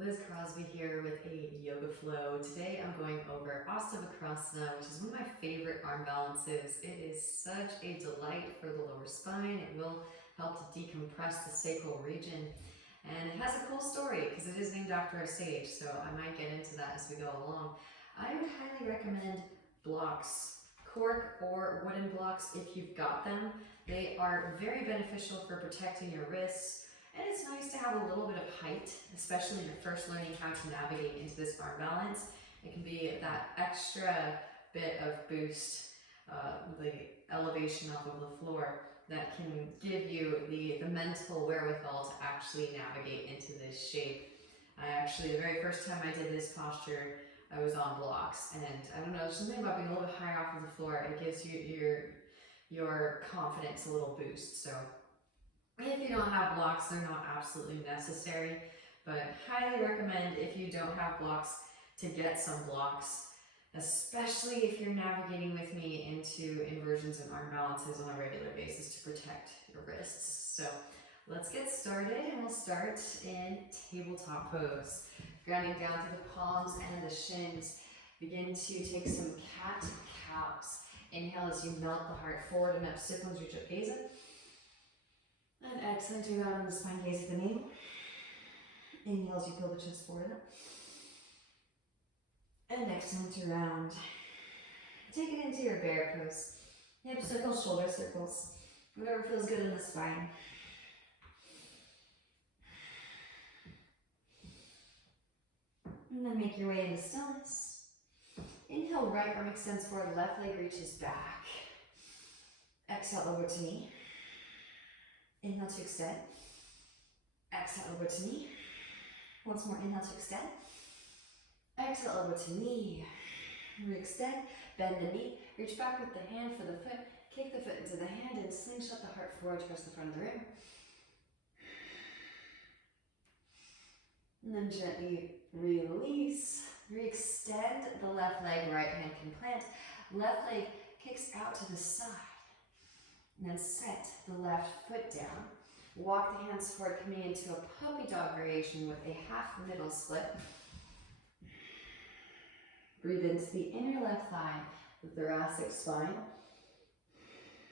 Liz Crosby here with a yoga flow. Today I'm going over Astavakrasana, which is one of my favorite arm balances. It is such a delight for the lower spine. It will help to decompress the sacral region. And it has a cool story because it is named after a sage, so I might get into that as we go along. I would highly recommend blocks, cork or wooden blocks if you've got them. They are very beneficial for protecting your wrists. And it's nice to have a little bit of height, especially when you're first learning how to navigate into this arm balance. It can be that extra bit of boost, the elevation off of the floor that can give you the mental wherewithal to actually navigate into this shape. The very first time I did this posture, I was on blocks, and I don't know, there's something about being a little bit higher off of the floor. It gives you your confidence a little boost. So if you don't have blocks, they're not absolutely necessary, but highly recommend if you don't have blocks to get some blocks, especially if you're navigating with me into inversions and arm balances on a regular basis to protect your wrists. So let's get started, and we'll start in Tabletop Pose. Grounding down to the palms and the shins. Begin to take some cat-cows. Inhale as you melt the heart forward and up, Supin's reach up, gaze up. And exhale, do out on the spine, gaze at the navel. Inhale as you pull the chest forward and up. And exhale to round. Take it into your bear pose. Hip circles, shoulder circles. Whatever feels good in the spine. And then make your way into stillness. Inhale, right arm extends forward, left leg reaches back. Exhale, over to knee. Inhale to extend. Exhale over to knee. Once more, inhale to extend. Exhale over to knee. Re-extend, bend the knee, reach back with the hand for the foot, kick the foot into the hand and slingshot the heart forward towards the front of the room. And then gently release, re-extend the left leg, right hand can plant. Left leg kicks out to the side. And then set the left foot down. Walk the hands forward, coming into a puppy dog variation with a half middle split. Breathe into the inner left thigh, the thoracic spine.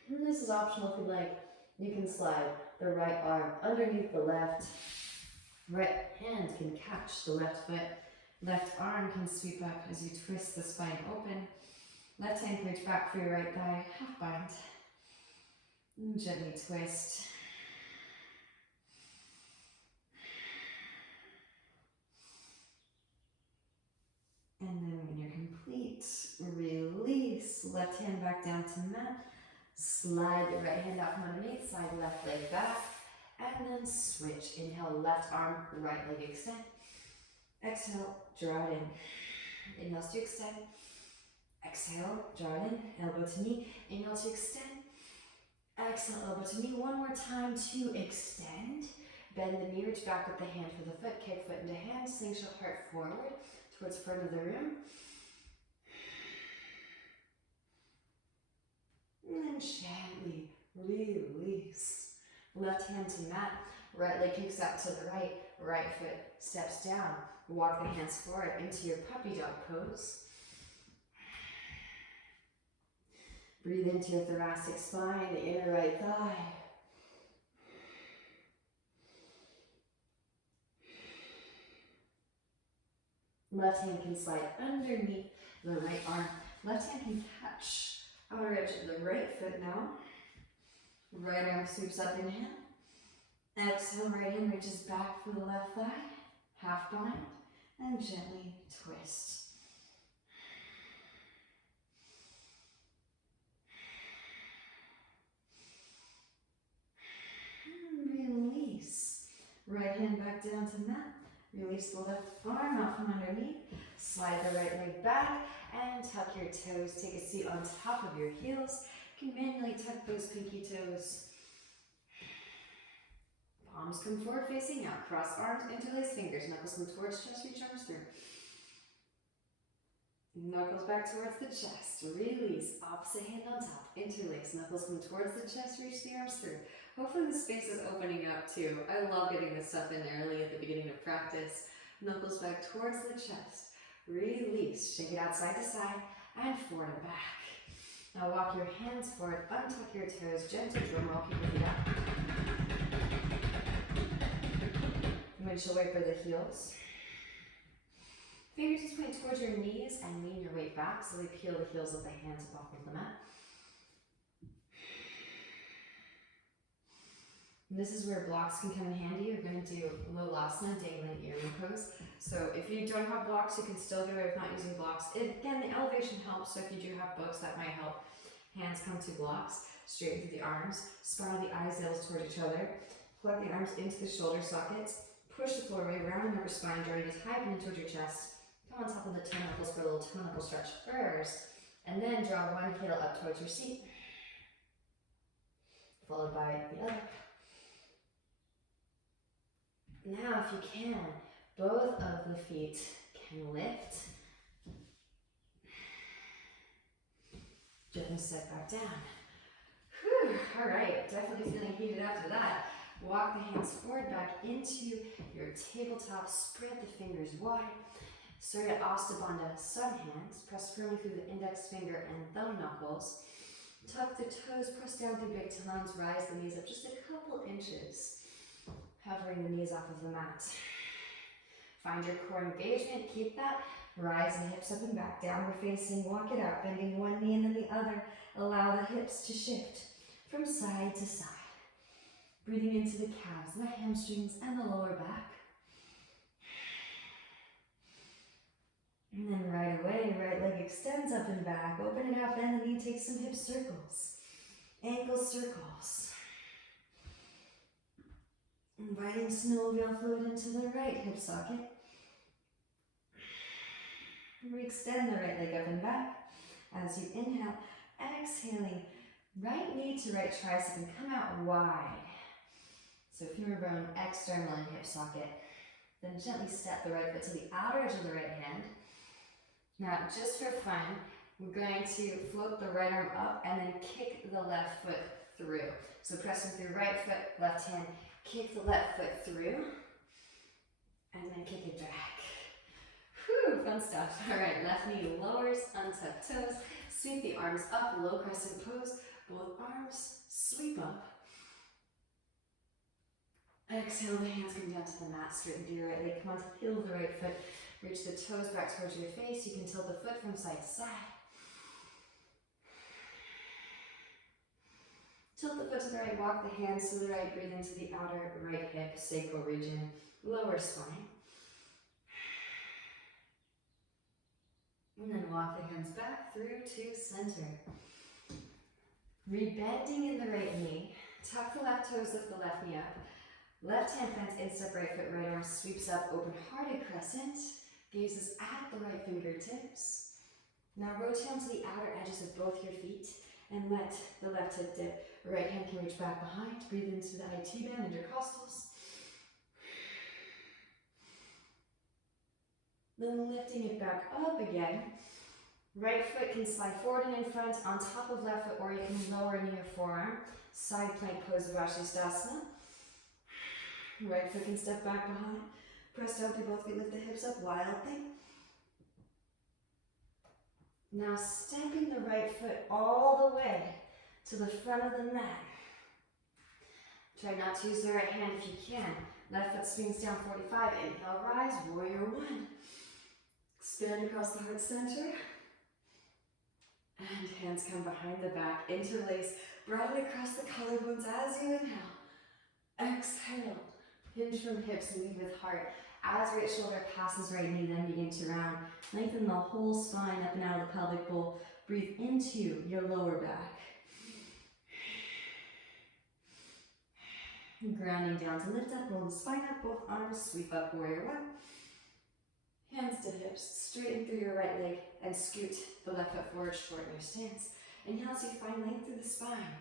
And this is optional if you'd like. You can slide the right arm underneath the left. Right hand can catch the left foot. Left arm can sweep up as you twist the spine open. Left hand can reach back for your right thigh, half bind. And gently twist. And then when you're complete, release. Left hand back down to mat. Slide the right hand out from underneath, slide left leg back. And then switch. Inhale, left arm, right leg extend. Exhale, draw it in. Inhale to extend. Exhale, draw it in. Elbow to knee. Inhale to extend. Exhale, elbow to knee. One more time to extend. Bend the knee, reach back with the hand for the foot. Kick foot into hand. Slingshot heart forward towards the front of the room. And then gently release. Left hand to mat. Right leg kicks out to the right. Right foot steps down. Walk the hands forward into your puppy dog pose. Breathe into your thoracic spine, the inner right thigh. Left hand can slide underneath the right arm. Left hand can catch outer edge of the right foot now. Right arm sweeps up, inhale. Exhale, right hand reaches back for the left thigh. Half bind and gently twist. Release. Right hand back down to mat. Release the left arm out from underneath. Slide the right leg back and tuck your toes. Take a seat on top of your heels. You can manually tuck those pinky toes. Palms come forward facing out. Cross arms, interlace fingers. Knuckles come towards chest, reach arms through. Knuckles back towards the chest. Release. Opposite hand on top. Interlace. Knuckles come towards the chest, reach the arms through. Hopefully the space is opening up too. I love getting this stuff in early at the beginning of practice. Knuckles back towards the chest. Release. Shake it out side to side and forward and back. Now walk your hands forward, untuck your toes, gentle drum roll, keep your feet up. Windshield wiper the heels. Fingertips point towards your knees and lean your weight back so they peel the heels of the hands up off of the mat. And this is where blocks can come in handy. You're going to do Lolasana, dangling earring pose. So if you don't have blocks, you can still get away with not using blocks. Again, the elevation helps, so if you do have books, that might help. Hands come to blocks, straighten through the arms, spiral the eyes towards each other, plug the arms into the shoulder sockets, push the floor away, round the upper spine, draw your knees high and towards your chest. Come on top of the toe knuckles for a little toe knuckle stretch first, and then draw one heel up towards your seat, followed by the other. Now, if you can, both of the feet can lift. Gently set back down. Whew, all right, definitely feeling heated after that. Walk the hands forward back into your tabletop, spread the fingers wide. Start at Astabandha, sun hands, press firmly through the index finger and thumb knuckles. Tuck the toes, press down through big toes, rise the knees up just a couple inches. Hovering the knees off of the mat. Find your core engagement, keep that. Rise the hips up and back, downward facing, walk it out, bending one knee and then the other. Allow the hips to shift from side to side. Breathing into the calves, the hamstrings, and the lower back. And then right away, right leg extends up and back. Open it up, bend the knee, take some hip circles. Ankle circles. Inviting synovial fluid into the right hip socket. Re-extend the right leg up and back. As you inhale, exhaling, right knee to right tricep and come out wide. So femur bone external in hip socket. Then gently step the right foot to the outer edge of the right hand. Now, just for fun, we're going to float the right arm up and then kick the left foot through. So pressing through right foot, left hand, kick the left foot through, and then kick it back. Whew, fun stuff. All right, left knee lowers, untuck toes, sweep the arms up, low crescent pose, both arms sweep up. Exhale, the hands come down to the mat, straighten through your right leg, come on to the heel of the right foot, reach the toes back towards your face, you can tilt the foot from side to side. Tilt the foot to the right, walk the hands to the right, breathe into the outer right hip, sacral region, lower spine. And then walk the hands back through to center. Rebending in the right knee, tuck the left toes, lift the left knee up. Left hand bends, instep right foot, right arm sweeps up, open-hearted crescent, gazes at the right fingertips. Now rotate onto the outer edges of both your feet and let the left hip dip. Right hand can reach back behind, breathe into the IT band, intercostals. Then lifting it back up again. Right foot can slide forward and in front on top of left foot, or you can lower near forearm. Side plank pose of Ashdastasana. Right foot can step back behind. Press down through both feet, lift the hips up, wild thing. Now stepping the right foot all the way to the front of the mat. Try not to use the right hand if you can. Left foot swings down 45. Inhale, rise, warrior one. Expand across the heart center. And hands come behind the back. Interlace, broaden across the collarbones as you inhale. Exhale. Hinge from hips, lead with heart. As right shoulder passes right knee, then begin to round. Lengthen the whole spine up and out of the pelvic bowl. Breathe into your lower back. Grounding down to lift up, roll the spine up, both arms, sweep up, warrior one. Hands to hips, straighten through your right leg and scoot the left foot forward, shorten your stance. Inhale as you find length through the spine.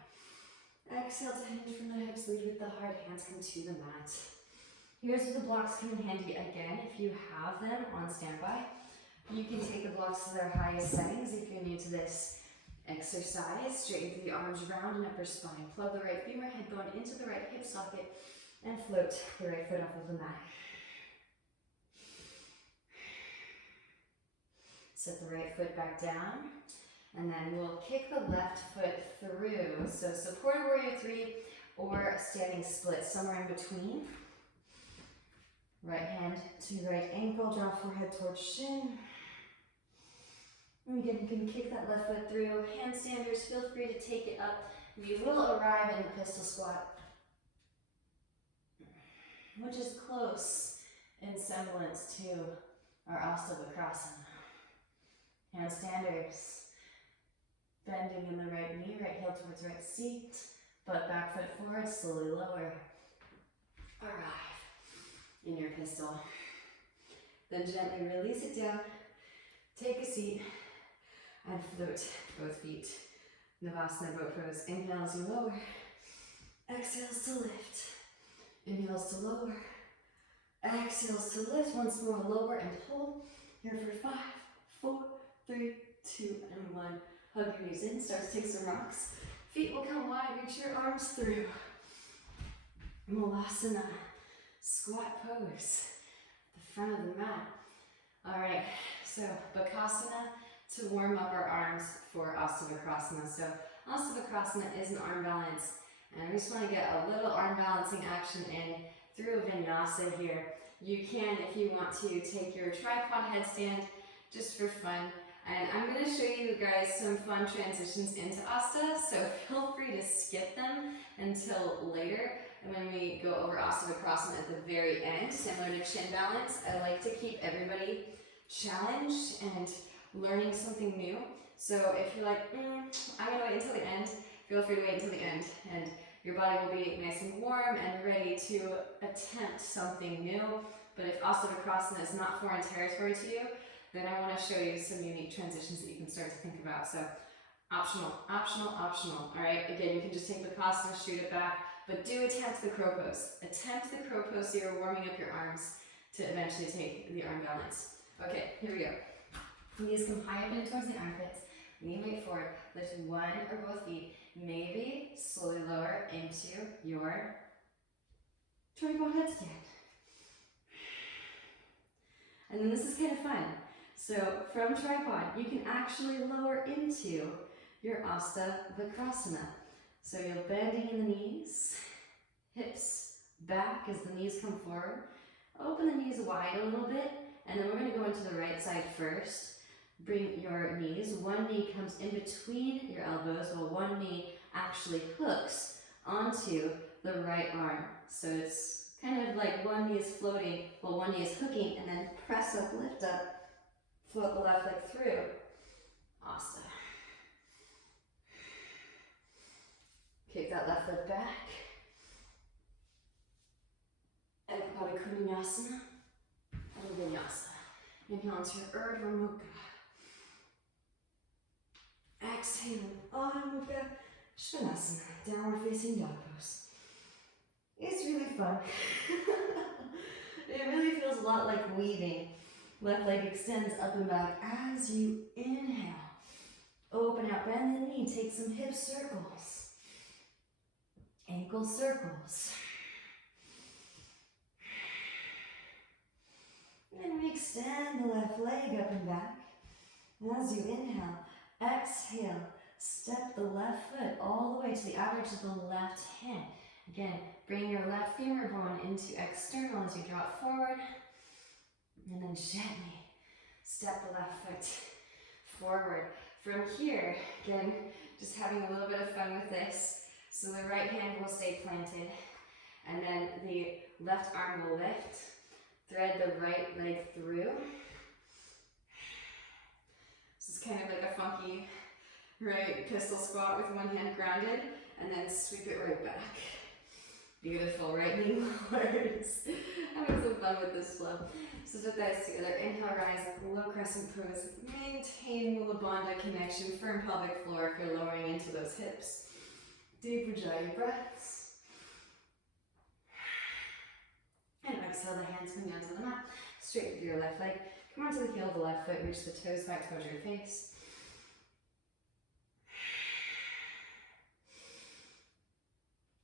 Exhale to hinge from the hips, lead with the heart, hands come to the mat. Here's where the blocks come in handy again if you have them on standby. You can take the blocks to their highest settings if you're new to this exercise. Straighten through the arms, round and upper spine. Plug the right femur head bone into the right hip socket and float the right foot off of the mat. Set the right foot back down. And then we'll kick the left foot through. So supported warrior 3 or standing split, somewhere in between. Right hand to right ankle, draw forehead towards shin. And again, you can kick that left foot through. Handstanders, feel free to take it up. We will arrive in the pistol squat, which is close in semblance to our Astavakrasana. Handstanders, bending in the right knee, right heel towards right seat, butt back foot forward, slowly lower. Arrive in your pistol. Then gently release it down, take a seat, and float both feet. Navasana boat pose. Inhales, you lower. Exhales to lift. Inhales to lower. Exhales to lift. Once more, lower and hold. Here for 5, 4, 3, 2, and 1. Hug your knees in. Start to take some rocks. Feet will come wide. Reach your arms through. Mulasana. Squat pose. The front of the mat. All right. So Bakasana to warm up our arms for Astavakrasana. So Astavakrasana is an arm balance, and I just want to get a little arm balancing action in through a vinyasa here. You can, if you want to, take your tripod headstand just for fun, and I'm going to show you guys some fun transitions into Asta, so feel free to skip them until later. And when we go over Astavakrasana at the very end, similar to chin balance, I like to keep everybody challenged and learning something new. So if you're like, I'm gonna wait until the end, feel free to wait until the end, and your body will be nice and warm and ready to attempt something new. But if Astavakrasana is not foreign territory to you, then I want to show you some unique transitions that you can start to think about. So optional, optional, optional. All right, again, you can just take Bakasana, shoot it back, but do attempt the crow pose. Attempt the crow pose so you're warming up your arms to eventually take the arm balance. Okay, here we go. Knees come high up and towards the armpits. Knee weight forward. Lift one or both feet. Maybe slowly lower into your tripod headstand. And then this is kind of fun. So from tripod, you can actually lower into your Astavakrasana. So you're bending in the knees, hips back as the knees come forward. Open the knees wide a little bit, and then we're going to go into the right side first. Bring your knees, one knee comes in between your elbows while one knee actually hooks onto the right arm. So it's kind of like one knee is floating while one knee is hooking, and then press up, lift up, float the left leg through. Asta. Kick that left foot back. Astavakrasana and vinyasa. Inhale into your Urdhva Mukha. Exhale, Adho Mukha Svanasana, downward facing dog pose. It's really fun. It really feels a lot like weaving. Left leg extends up and back as you inhale. Open out, bend the knee, take some hip circles. Ankle circles. And we extend the left leg up and back. As you inhale, exhale, step the left foot all the way to the average of the left hand. Again, bring your left femur bone into external as you draw it forward. And then gently step the left foot forward. From here, again, just having a little bit of fun with this. So the right hand will stay planted. And then the left arm will lift. Thread the right leg through. This is kind of like a funky right pistol squat with one hand grounded, and then sweep it right back. Beautiful, right knee lowers. Having some fun with this flow. So put thighs together, inhale, rise, low crescent pose. Maintain Mula Bandha connection, firm pelvic floor if you're lowering into those hips. Deep Ujjayi breaths. And exhale, the hands come down to the mat. Straight with your left leg. Come onto the heel of the left foot, reach the toes back towards your face.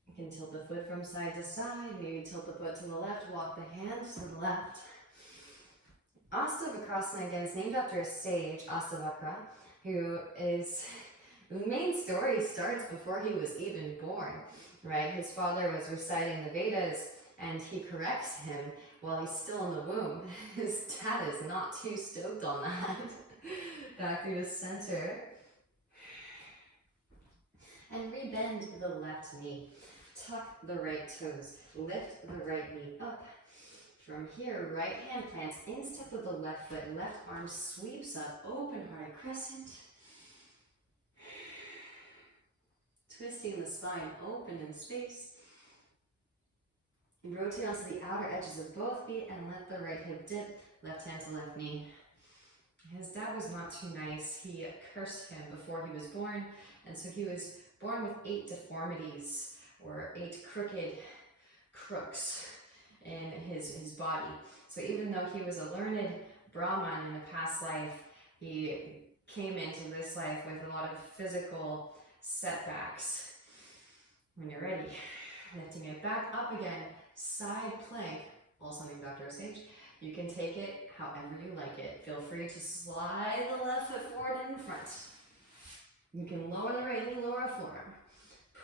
You can tilt the foot from side to side, maybe tilt the foot to the left, walk the hands to the left. Astavakrasana again is named after a sage, Astavakra, whose main story starts before he was even born, right? His father was reciting the Vedas and he corrects him while he's still in the womb. His dad is not too stoked on that. Back through the center. And rebend the left knee. Tuck the right toes. Lift the right knee up. From here, right hand plants in step with the left foot. Left arm sweeps up. Open-hearted crescent. Twisting the spine open in space. And rotate onto the outer edges of both feet and let the right hip dip. Left hand to left knee. His dad was not too nice. He cursed him before he was born. And so he was born with 8 deformities, or 8 crooked crooks in his body. So even though he was a learned Brahman in a past life, he came into this life with a lot of physical setbacks. When you're ready, lifting it back up again, side plank, also named after a sage. You can take it however you like it. Feel free to slide the left foot forward and in front. You can lower the right knee, lower forearm.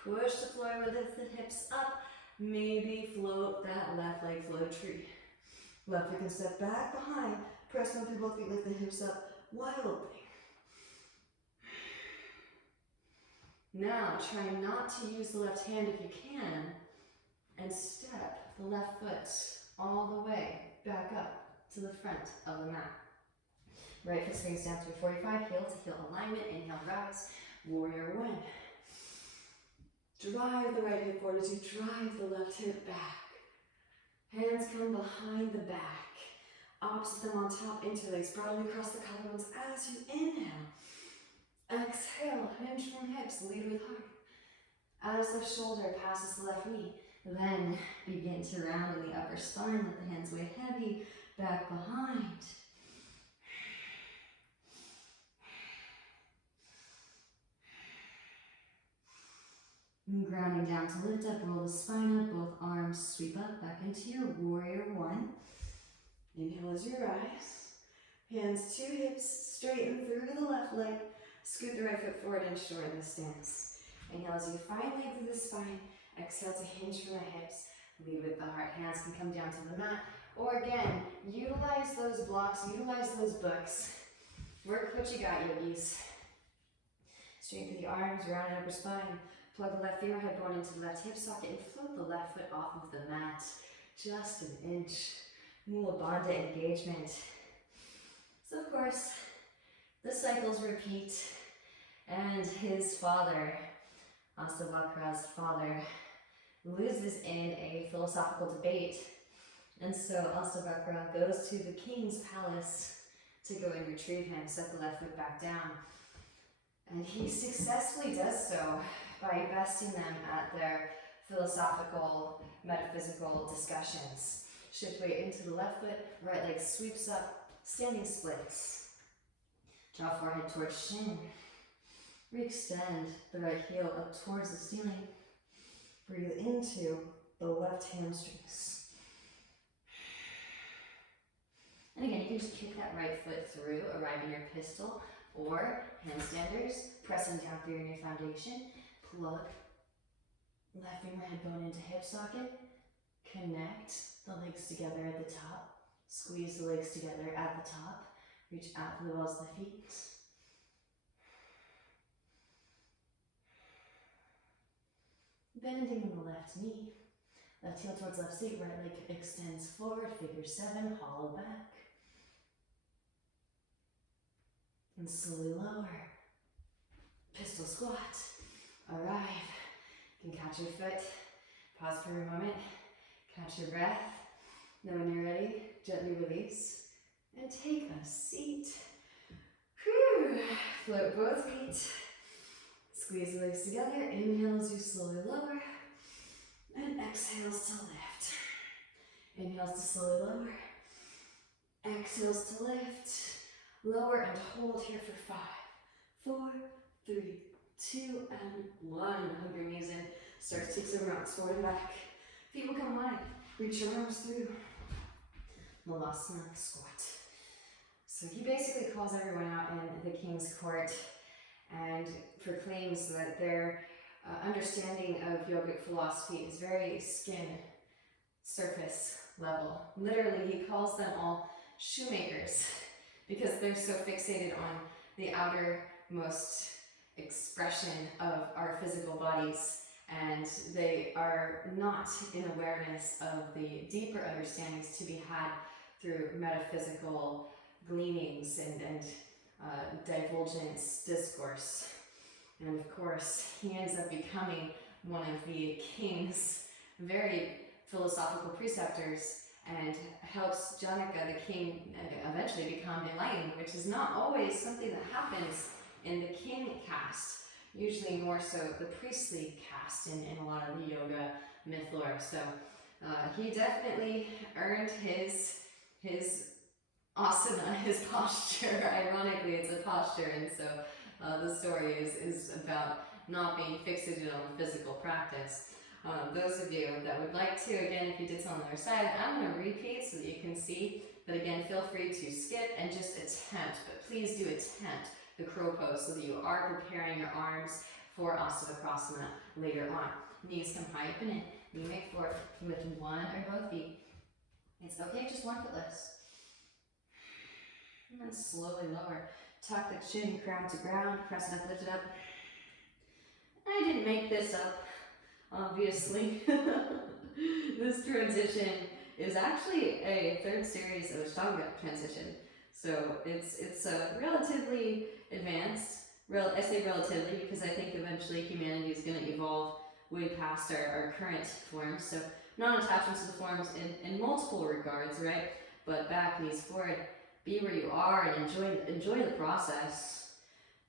Push the floor, lift the hips up. Maybe float that left leg, float a tree. Left foot can step back behind. Press down through both feet, lift the hips up, wide opening. Now, try not to use the left hand if you can, and step the left foot all the way back up to the front of the mat. Right foot swings down through 45, heel to heel alignment. Inhale, rise, warrior 1. Drive the right hip forward as you drive the left hip back. Hands come behind the back. Opposite them on top, interlace broadly across the collarbones as you inhale. Exhale, hinge from hips, lead with heart. As left shoulder passes the left knee, then begin to round in the upper spine. Let the hands weigh heavy, back behind. And grounding down to lift up, roll the spine up, both arms sweep up, back into your warrior 1. Inhale as you rise. Hands to hips, straighten through the left leg. Scoot the right foot forward and shorten the stance. Inhale as you find length through the spine. Exhale to hinge from the hips. Lead with the heart. Hands can come down to the mat. Or again, utilize those blocks, utilize those books. Work what you got, yogis. Straighten the arms, round upper spine. Plug the left femur head bone into the left hip socket and float the left foot off of the mat. Just an inch. Mula Bandha engagement. So of course, the cycles repeat. And his father, Astavakra's father, loses in a philosophical debate. And so Astavakra goes to the king's palace to go and retrieve him, set the left foot back down. And he successfully does so by besting them at their philosophical, metaphysical discussions. Shift weight into the left foot, right leg sweeps up, standing splits. Draw forehead towards shin. Re-extend the right heel up towards the ceiling. Breathe into the left hamstrings. And again, you can just kick that right foot through, arrive in your pistol, or handstanders, pressing down through your new foundation. Plug left femur head bone into hip socket. Connect the legs together at the top. Squeeze the legs together at the top. Reach out to the balls of the feet. Bending the left knee. Left heel towards left seat. Right leg extends forward. Figure 7. Hollow back. And slowly lower. Pistol squat. Arrive. You can catch your foot. Pause for a moment. Catch your breath. Then when you're ready, gently release. And take a seat. Whew. Float both feet. Squeeze the legs together. Inhale as you slowly lower. And exhales to lift. Inhales to slowly lower. Exhales to lift. Lower and hold here for 5, 4, 3, 2, and 1. Hug your knees in. Start to take some rocks forward and back. Feet will come wide. Reach your arms through. Malasana squat. So he basically calls everyone out in the king's court and proclaims that their understanding of yogic philosophy is very skin surface level. Literally, he calls them all shoemakers because they're so fixated on the outermost expression of our physical bodies, and they are not in awareness of the deeper understandings to be had through metaphysical gleanings and divulgence discourse. And of course, he ends up becoming one of the king's very philosophical preceptors and helps Janaka, the king, eventually become enlightened, which is not always something that happens in the king caste, usually more so the priestly caste in a lot of the yoga myth lore. So he definitely earned his asana, his posture. Ironically, it's a posture, and so the story is about not being fixated on the physical practice. Those of you that would like to, again, if you did so on the other side, I'm going to repeat so that you can see, but again, feel free to skip and just attempt, but please do attempt the crow pose so that you are preparing your arms for Astavakrasana later on. Knees come high up and in, knee make forward, lift one or both feet. It's okay, just one foot less. And then slowly lower. Tuck the chin, crown to ground, press it up, lift it up. I didn't make this up, obviously. This transition is actually a third series of Ashtanga transition. So it's relatively advanced. I say relatively because I think eventually humanity is going to evolve way past our current forms. So non-attachment to the forms in multiple regards, right? But back, knees forward, be where you are and enjoy the process.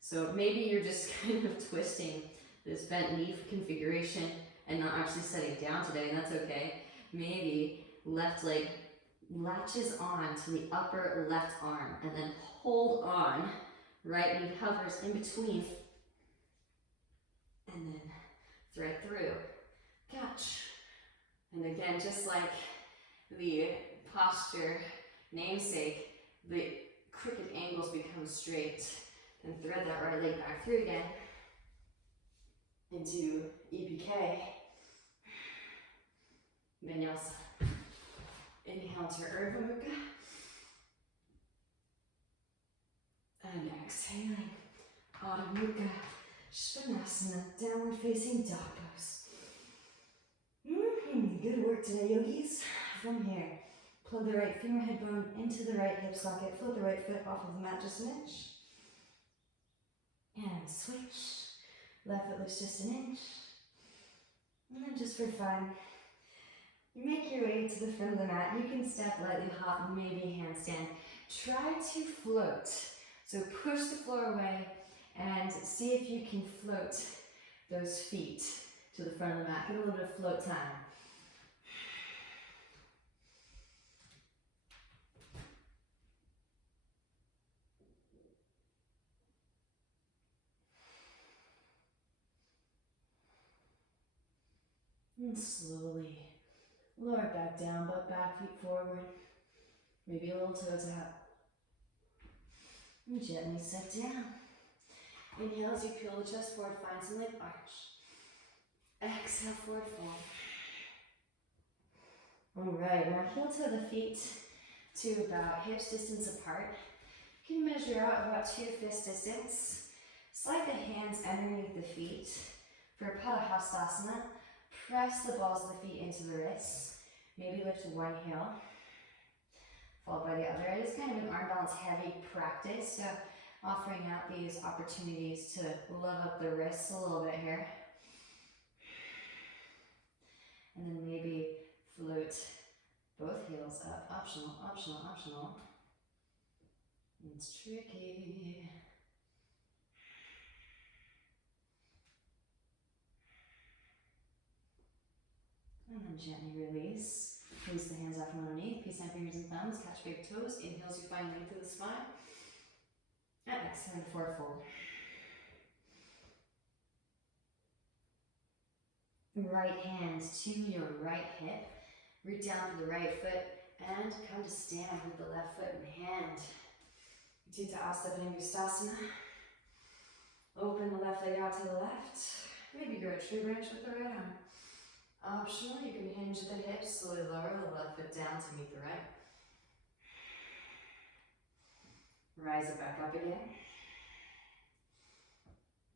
So maybe you're just kind of twisting this bent knee configuration and not actually setting down today, and that's okay. Maybe left leg latches on to the upper left arm and then hold on. Right knee hovers in between and then thread through. Catch. And again, just like the posture namesake, the crooked angles become straight. And thread that right leg back through again into EPK. Vinyasa. Inhale to Urdhva Mukha. And exhaling, Adho Mukha, Svanasana, downward facing dog pose. Good work today, yogis. From here, plug the right femur head bone into the right hip socket, float the right foot off of the mat just an inch. And switch. Left foot lifts just an inch. And then just for fun, make your way to the front of the mat. You can step lightly, hop, maybe handstand. Try to float. So push the floor away and see if you can float those feet to the front of the mat. Get a little bit of float time. And slowly lower back down, but back feet forward. Maybe a little toe tap. And gently step down. Inhale as you peel the chest forward, find some leg arch. Exhale, forward fold. Alright, now heel toe the feet to about hips distance apart. You can measure out about 2 fist distance. Slide the hands underneath the feet. For Padahastasana, press the balls of the feet into the wrists. Maybe lift one heel, followed by the other. It is kind of an arm balance heavy practice, so offering out these opportunities to love up the wrists a little bit here. And then maybe float both heels up. Optional, optional, optional. It's tricky. And then gently release. Release the hands out from underneath. Peace sign fingers and thumbs. Catch big toes. Inhale as you find length through the spine. And exhale, forward fold. Right hands to your right hip. Root down to the right foot and come to stand with the left foot in hand. Utthita Astavakrasana. Open the left leg out to the left. Maybe grow a tree branch with the right arm. Optional, you can hinge at the hips, slowly lower the left foot down to meet the right. Rise it back up again.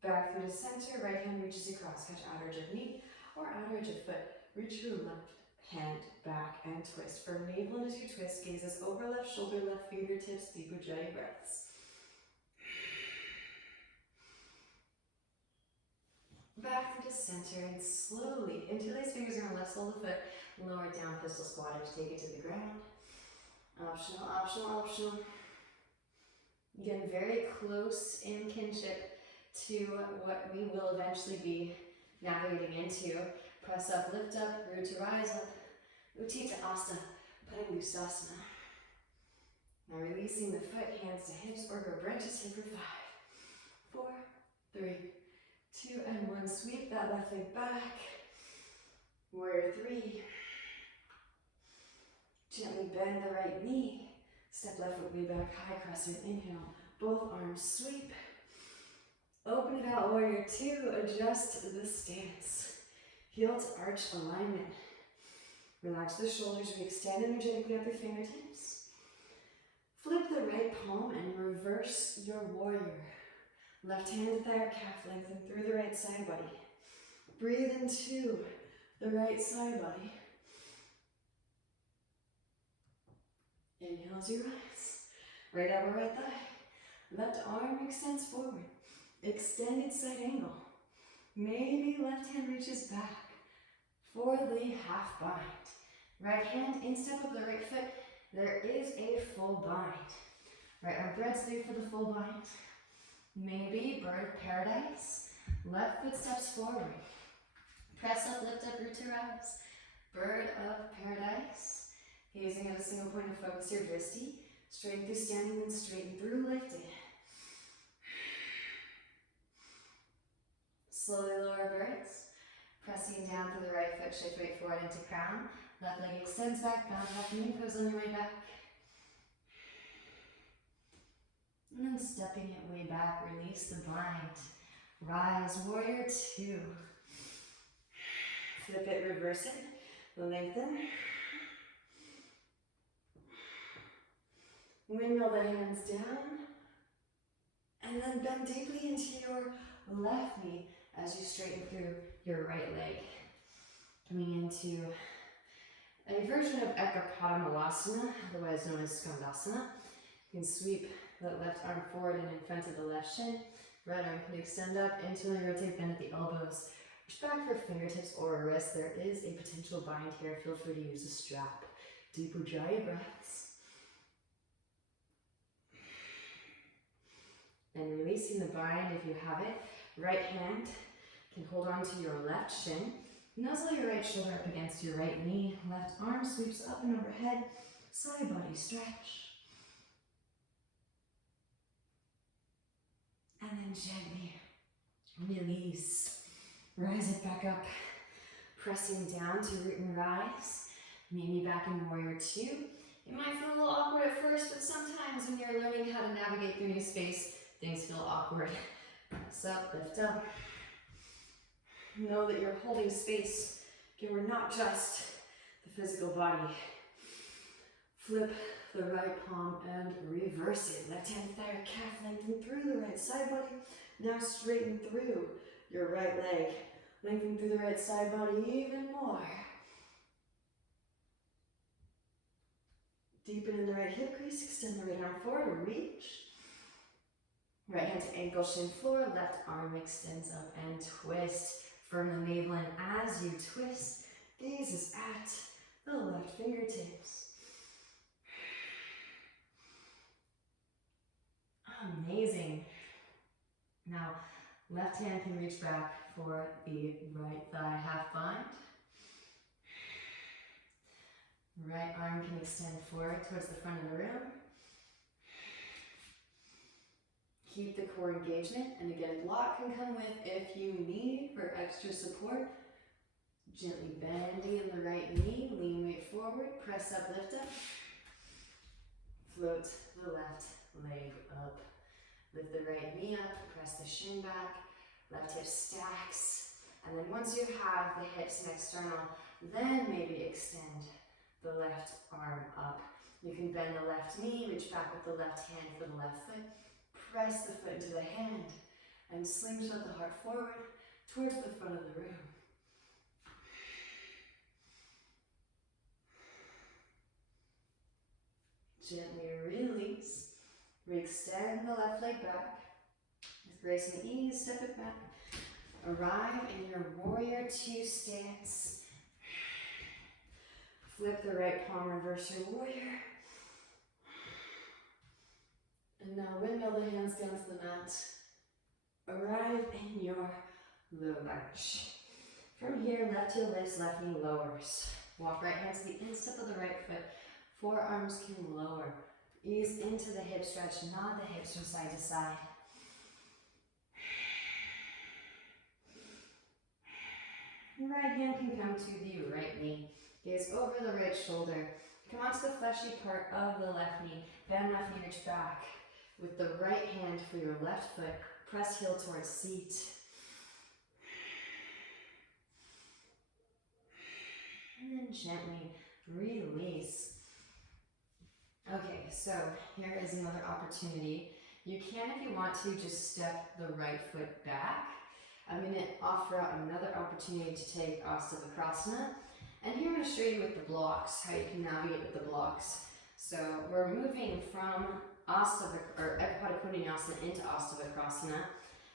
Back through the center, right hand reaches across, catch outer edge of knee or outer edge of foot. Reach your left hand back and twist. Firm navel as you twist, gazes over left shoulder, left fingertips, deep ujjayi breaths. Back through the center and slowly interlace fingers on the left sole of the foot, lower down, pistol squat as you take it to the ground. Optional, optional, optional. Again, very close in kinship to what we will eventually be navigating into. Press up, lift up, root to rise up. Utthita Astavakrasana. Now releasing the foot, hands to hips, or grow branches here for 5, 4, 3, 2, and 1. Sweep that left leg back. Warrior 3. Gently bend the right knee. Step left foot way back, high crescent. Inhale, both arms sweep. Open it out, warrior 2. Adjust the stance. Heel to arch alignment. Relax the shoulders, we extend energetically up the fingertips. Flip the right palm and reverse your warrior. Left hand to thigh or calf, lengthen through the right side body. Breathe into the right side body. Inhale as you rise. Right elbow, right thigh. Left arm extends forward. Extended side angle. Maybe left hand reaches back for the half bind. Right hand instep of the right foot. There is a full bind. Right arm threads through for the full bind. Maybe bird of paradise. Left foot steps forward. Press up, lift up, root to rise. Bird of paradise. Gazing at a single point of focus here, Vristi. Straighten through standing, then straighten through lifting. Slowly lower birds. Pressing down through the right foot, shift weight forward into crown. Left leg extends back, bound half knee goes on your way back. And then stepping it way back, release the bind. Rise, warrior 2. Flip it, reverse it, lengthen. Windmill the hands down. And then bend deeply into your left knee as you straighten through your right leg. Coming into a version of Ekapadamalasana, otherwise known as Skandasana. You can sweep the left arm forward and in front of the left shin. Right arm can extend up, internally rotate, bend at the elbows. Reach back for fingertips or a wrist. There is a potential bind here. Feel free to use a strap. Deep ujjayi breaths. And releasing the bind if you have it. Right hand can hold on to your left shin. Nuzzle your right shoulder up against your right knee. Left arm sweeps up and overhead. Side body stretch. And then gently release. Rise it back up. Pressing down to root and rise. Maybe back in warrior 2. It might feel a little awkward at first, but sometimes when you're learning how to navigate through new space, things feel awkward. Press up, lift up. Know that you're holding space. Okay, we're not just the physical body. Flip the right palm and reverse it. Left hand thigh or calf lengthen through the right side body. Now straighten through your right leg. Lengthen through the right side body even more. Deepen in the right hip crease. Extend the right arm forward. Reach. Right hand to ankle, shin floor. Left arm extends up and twist. Firm the navel in as you twist. Gaze is at the left fingertips. Amazing. Now, left hand can reach back for the right thigh half bind. Right arm can extend forward towards the front of the room. Keep the core engagement, and again, block can come with if you need for extra support. Gently bending the right knee, lean weight forward, press up, lift up. Float the left leg up. Lift the right knee up, press the shin back, left hip stacks. And then once you have the hips and external, then maybe extend the left arm up. You can bend the left knee, reach back with the left hand for the left foot, press the foot into the hand, and slingshot the heart forward towards the front of the room. Gently release. Re-extend the left leg back. With grace and ease, step it back. Arrive in your warrior two stance. Flip the right palm, reverse your warrior. And now windmill the hands down to the mat. Arrive in your low lunge. From here, left heel lifts, left knee lowers. Walk right hand to the instep of the right foot. Forearms can lower. Ease into the hip stretch, nod the hips from side to side. Right hand can come to the right knee. Gaze over the right shoulder. Come onto the fleshy part of the left knee. Bend left knee, reach back. With the right hand for your left foot, press heel towards seat. And then gently release. Okay, so here is another opportunity. You can, if you want to, just step the right foot back. I'm going to offer out another opportunity to take Astavakrasana. And here I'm going to show you with the blocks, how you can navigate with the blocks. So we're moving from Ekapada Kundalini into Astavakrasana.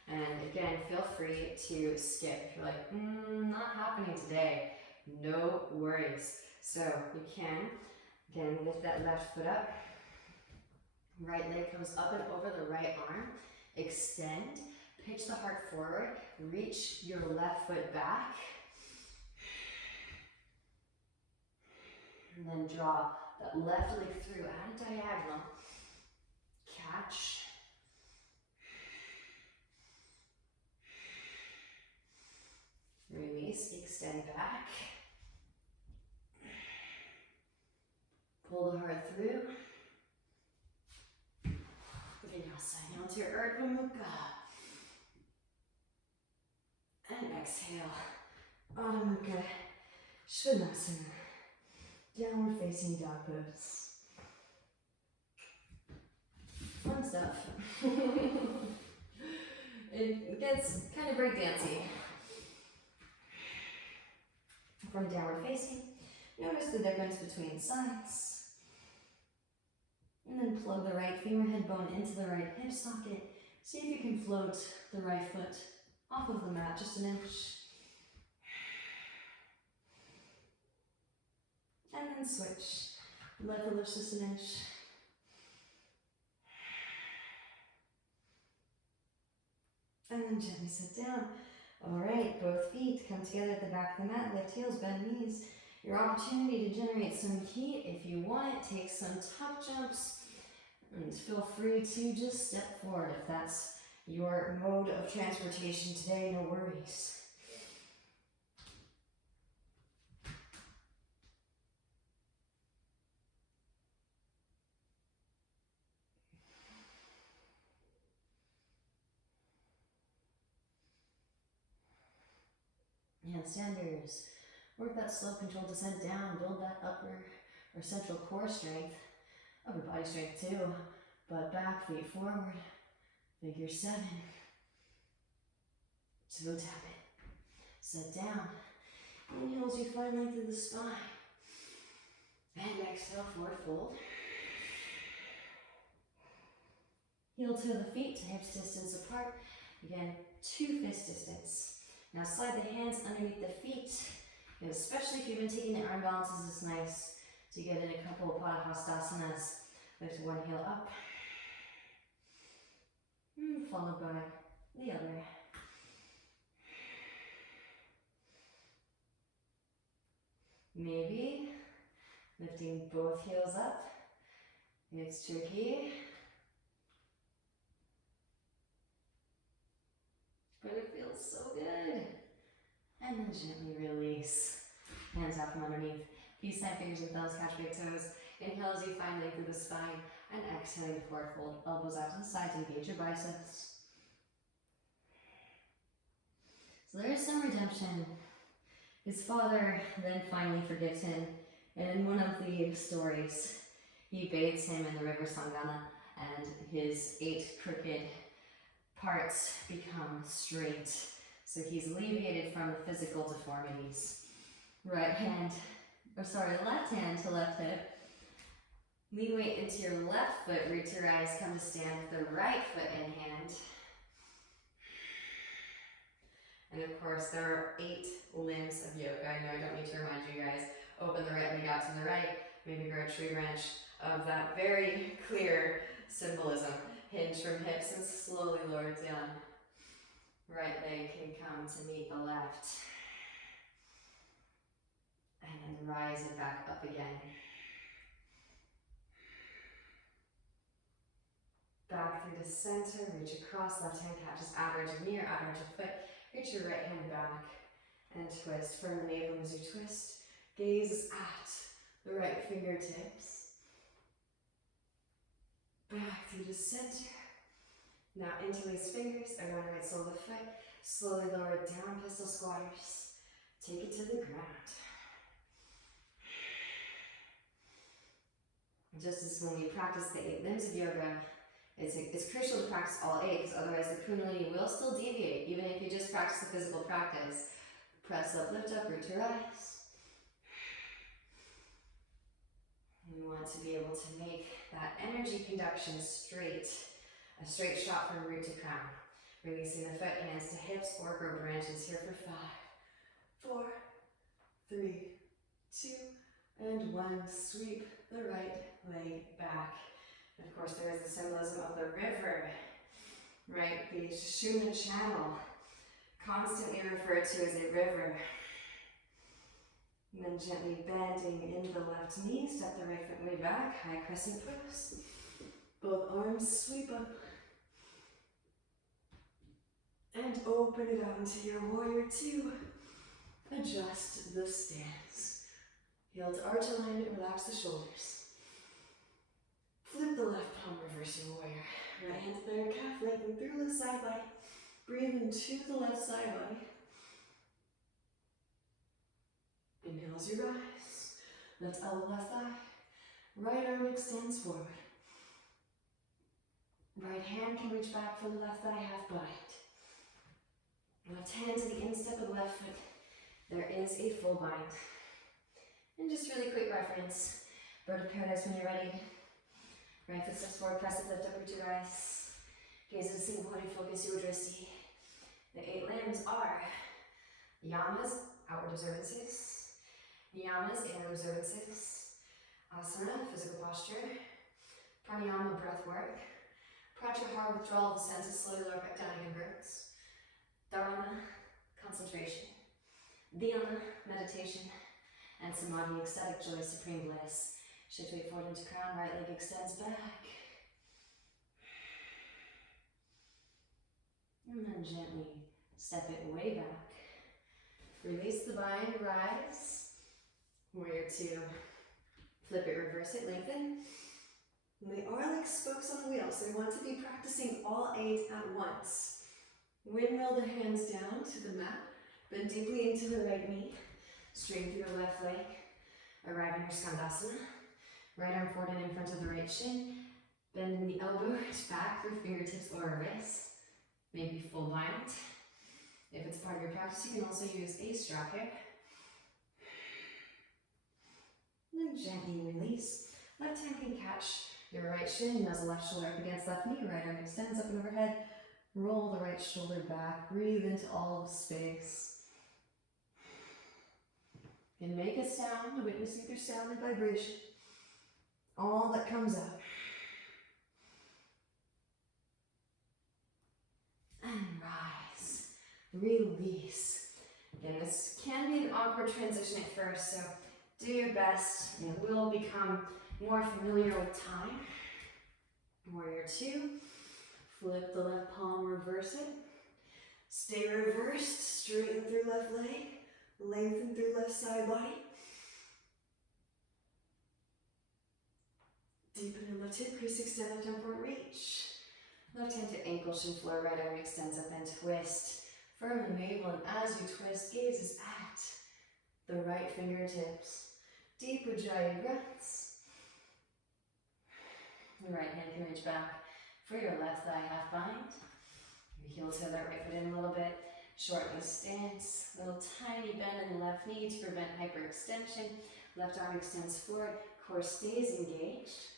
And again, feel free to skip. If you're like, not happening today, no worries. So you can, again, lift that left foot up. Right leg comes up and over the right arm. Extend, pitch the heart forward, reach your left foot back. And then draw that left leg through at a diagonal. Catch. Release, extend back. Pull the heart through. Vinyasa, now to your Urdhva Mukha. And exhale. Adho Mukha Svanasana. Downward facing dog pose. Fun stuff. It gets kind of breakdancey. From downward facing, notice the difference between sides. And then plug the right femur head bone into the right hip socket. See if you can float the right foot off of the mat just an inch. And then switch. Let the lift just an inch. And then gently sit down. Alright, both feet come together at the back of the mat. Lift heels, bend knees. Your opportunity to generate some heat. If you want it, take some tuck jumps. And feel free to just step forward if that's your mode of transportation today, no worries. Handstanders. Work that slow controlled descent down, build that upper or central core strength, upper body strength too, but back, feet forward, figure 7. Toe tap it. Sit down. Inhale as you find length through the spine. And exhale, forward fold. Heel to the feet, hips distance apart. Again, 2 fist distance. Now slide the hands underneath the feet. And especially if you've been taking the arm balances, it's nice to get in a couple of Padahastasana. Lift one heel up. Followed by the other. Maybe lifting both heels up. It's tricky. But it feels so good. And then gently release. Hands out from underneath. Peace sign, fingers and thumbs, catch big toes. Inhale as you find length through the spine. And exhaling to forward fold, elbows out to the sides, engage your biceps. So there is some redemption. His father then finally forgives him, and in one of the stories, he bathes him in the river Sangana, and his 8 crooked parts become straight. So he's alleviated from the physical deformities. Left hand to left hip. Lean weight into your left foot, root to rise, come to stand with the right foot in hand. And of course, there are 8 limbs of yoga. I know I don't need to remind you guys. Open the right leg out to the right, maybe grow a tree branch of that very clear symbolism. Hinge from hips and slowly lower it down. Right leg can come to meet the left. And then rise it back up again. Back through the center, reach across, left hand catches outer edge of knee or outer edge of foot. Reach your right hand back and twist. Firm the navel as you twist. Gaze at the right fingertips. Back through the center. Now interlace fingers around right sole of the foot. Slowly lower it down, pistol squatters. Take it to the ground. Just as when we practice the 8 limbs of yoga, it's crucial to practice all 8, because otherwise the kundalini will still deviate, even if you just practice the physical practice. Press up, lift up, root to rise. We want to be able to make that energy conduction straight, a straight shot from root to crown. Releasing the foot, hands to hips, or grow branches here for 5, 4, 3, 2, and 1. Sweep the right leg back. And of course, there is the symbolism of the river, right? The sushumna channel, constantly referred to as a river. And then gently bending in the left knee, step the right foot way back, high crescent pose. Both arms sweep up. And open it out into your warrior 2. Adjust the stance. Heel to arch alignment, relax the shoulders. Flip the left palm, reverse your warrior. Right hand to the inner calf, lengthen through the side body. Breathe into the left side body. Inhale as you rise. Lift elbow left thigh. Right arm extends forward. Right hand can reach back from the left thigh, half bind. Left hand to the instep of the left foot. There is a full bind. And just really quick reference. Bird of paradise when you're ready. Right foot steps forward, press it, lift up, root to rise. Gaze at a single point and focus your drishti. The 8 limbs are yamas, outward observances. Niyamas, inward observances. Asana, physical posture. Pranayama, breath work. Pratyahara, withdrawal of the senses, slowly lower back down and inverts. Dharana, concentration. Dhyana, meditation. And samadhi, ecstatic joy, supreme bliss. Shift weight forward into crown, right leg extends back. And then gently step it way back. Release the bind, rise. Warrior 2. Flip it, reverse it, lengthen. And they are like spokes on a wheel, so we want to be practicing all 8 at once. Windmill the hands down to the mat. Bend deeply into the right knee. Straighten through the left leg. Arrive in your skandasana. Right arm forward and in front of the right shin. Bend in the elbow, reach back through fingertips or wrist. Maybe full bind. If it's part of your practice, you can also use a strap here. And then gently release. Left hand can catch your right shin, nuzzle left shoulder up against left knee, right arm extends up and overhead. Roll the right shoulder back, breathe into all of space. And make a sound, witnessing through sound and vibration. All that comes out. And rise. Release. Again, this can be an awkward transition at first, so do your best. It will become more familiar with time. Warrior 2. Flip the left palm, reverse it. Stay reversed. Straighten through left leg. Lengthen through left side body. Deepen and left hip crease, extend left arm forward, reach. Left hand to ankle, shin floor, right arm extends up and twist. Firm the navel, and as you twist, gaze is at the right fingertips. Deep Ujjayi breaths. The right hand can reach back for your left thigh half bind. Your heel toe that right foot in a little bit. Shorten the stance. Little tiny bend in the left knee to prevent hyperextension. Left arm extends forward. Core stays engaged.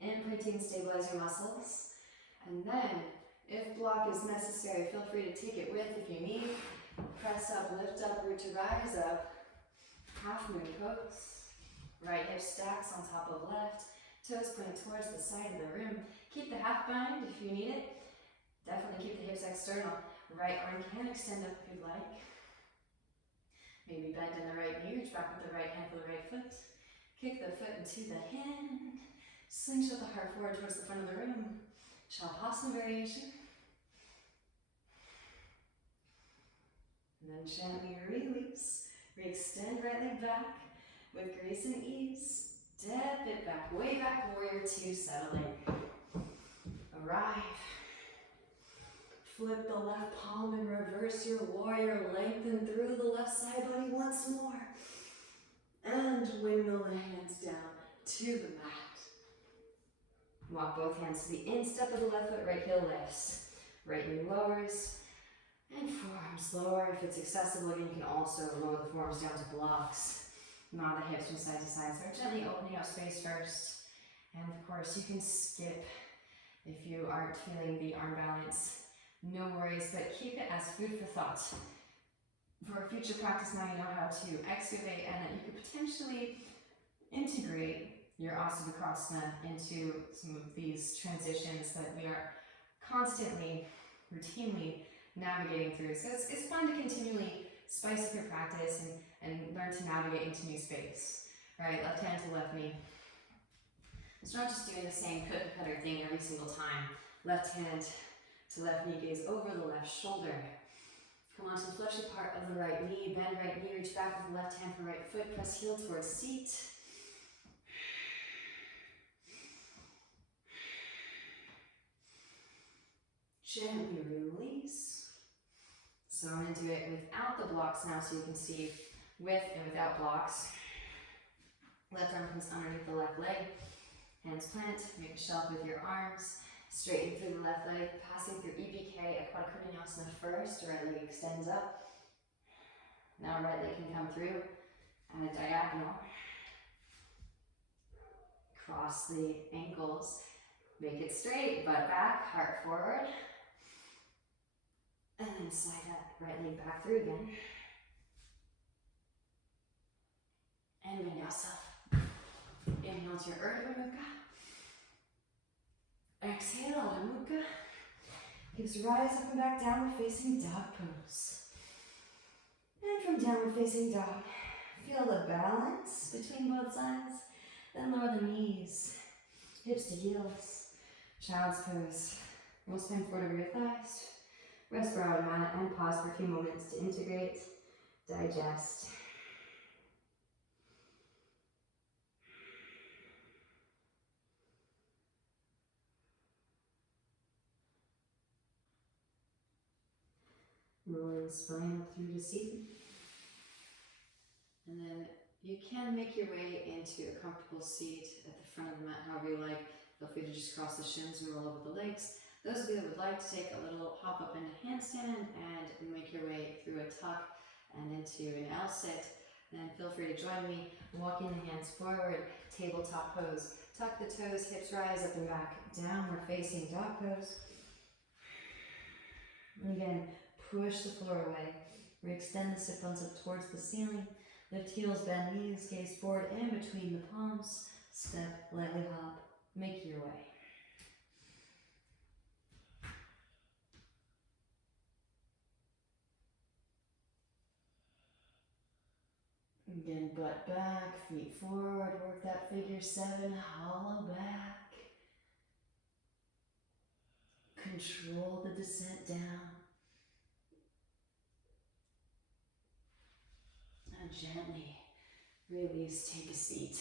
Imprinting, stabilize your muscles. And then, if block is necessary, feel free to take it with if you need. Press up, lift up, root to rise up. Half moon pose. Right hip stacks on top of left. Toes pointed towards the side of the room. Keep the half bind if you need it. Definitely keep the hips external. Right arm can extend up if you'd like. Maybe bend in the right knee, reach back with the right hand for the right foot. Kick the foot into the hand. Slingshot the heart forward towards the front of the room. Shavasana variation. And then gently release. Re-extend right leg back with grace and ease. Step it back, way back, warrior two, settling. Arrive. Flip the left palm and reverse your warrior. Lengthen through the left side body once more. And windmill the hands down to the mat. Walk both hands to the instep of the left foot, right heel lifts. Right knee lowers. And forearms lower. If it's accessible, you can also lower the forearms down to blocks. Nod the hips from side to side. So gently opening up space first. And of course, you can skip if you aren't feeling the arm balance. No worries, but keep it as food for thought. For future practice, now you know how to excavate and that you could potentially integrate your Astavakrasana into some of these transitions that we are constantly, routinely navigating through. So it's fun to continually spice up your practice and learn to navigate into new space. All right, left hand to left knee. It's not just doing the same cookie cutter thing every single time. Left hand to left knee, gaze over the left shoulder. Come onto the fleshy part of the right knee, bend right knee, reach back with the left hand for right foot, press heel towards seat. Gently release. So I'm going to do it without the blocks now so you can see with and without blocks. Left arm comes underneath the left leg. Hands plant, make a shelf with your arms. Straighten through the left leg, passing through EPK, Aquatic Kundalasana first. Right leg extends up. Now right leg can come through and a diagonal. Cross the ankles. Make it straight, butt back, heart forward. And then slide that right leg back through again. And vinyasa. Inhale to your Urdhva Mukha. Exhale, Adho Mukha. Hips rise up and back, downward facing dog pose. And from downward facing dog, feel the balance between both sides. Then lower the knees, hips to heels. Child's pose. Roll spine forward over your thighs. Rest brow and mat and pause for a few moments to integrate, digest. Rolling spine up through the seat. And then you can make your way into a comfortable seat at the front of the mat, however you like. Feel free to just cross the shins and roll over the legs. Those of you that would like to take a little hop up into handstand and make your way through a tuck and into an L sit, then feel free to join me. Walking the hands forward, tabletop pose. Tuck the toes, hips rise up and back, downward facing dog pose. And again, push the floor away. Re-extend the sit bones up towards the ceiling. Lift heels, bend knees, gaze forward in between the palms. Step, lightly hop, make your way. Again, butt back, feet forward, work that figure 7, hollow back. Control the descent down. And gently release, take a seat.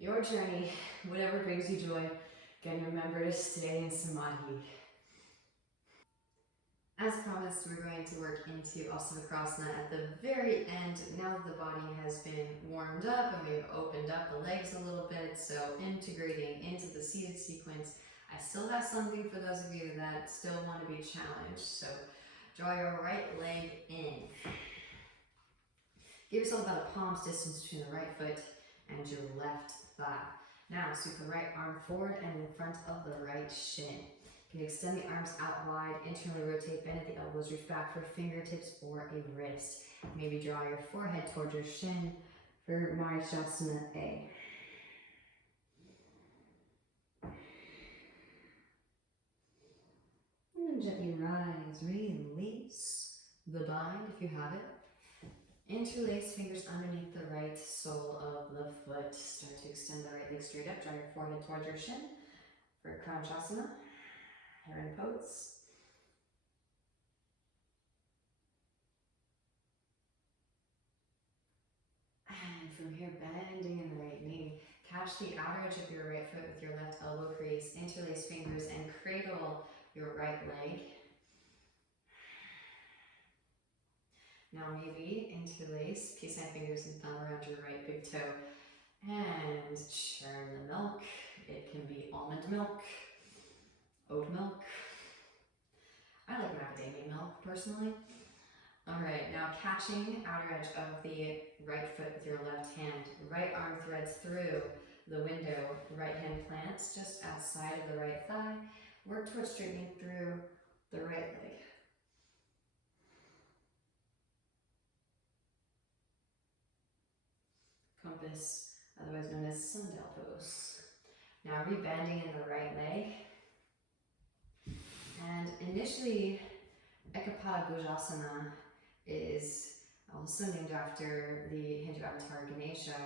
your journey, whatever brings you joy. Again, remember to stay in samadhi. As promised, we're going to work into Astavakrasana at the very end. Now that the body has been warmed up and we've opened up the legs a little bit, so integrating into the seated sequence. I still have something for those of you that still want to be challenged. So draw your right leg in. Give yourself about a palm's distance between the right foot and your left thigh. Now sweep the right arm forward and in front of the right shin. You can extend the arms out wide, internally rotate, bend at the elbows, reach back for fingertips or a wrist. Maybe draw your forehead towards your shin for Multidimensional A. And gently rise, release the bind if you have it. Interlace fingers underneath the right sole of the foot. Start to extend the right leg straight up. Draw your forehead towards your shin for Conduction. Heron pose. And from here, bending in the right knee. Catch the outer edge of your right foot with your left elbow crease. Interlace fingers and cradle your right leg. Now maybe interlace peace sign fingers and thumb around your right big toe. And churn the milk. It can be almond milk, oat milk. I like macadamia milk personally. All right, now catching outer edge of the right foot with your left hand. Right arm threads through the window. Right hand plants just outside of the right thigh. Work towards straightening through the right leg. Compass, otherwise known as sundial pose. Now rebending in the right leg. And initially, Ekapada Bhujasana is also named after the Hindu avatar Ganesha.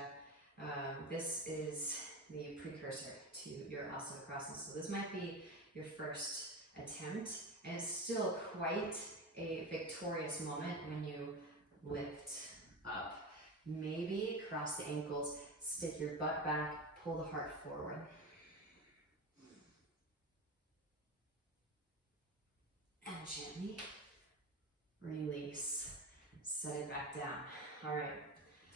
This is the precursor to your Astavakrasana. So this might be your first attempt, and it's still quite a victorious moment when you lift up. Maybe cross the ankles, stick your butt back, pull the heart forward. And gently release, set it back down. All right,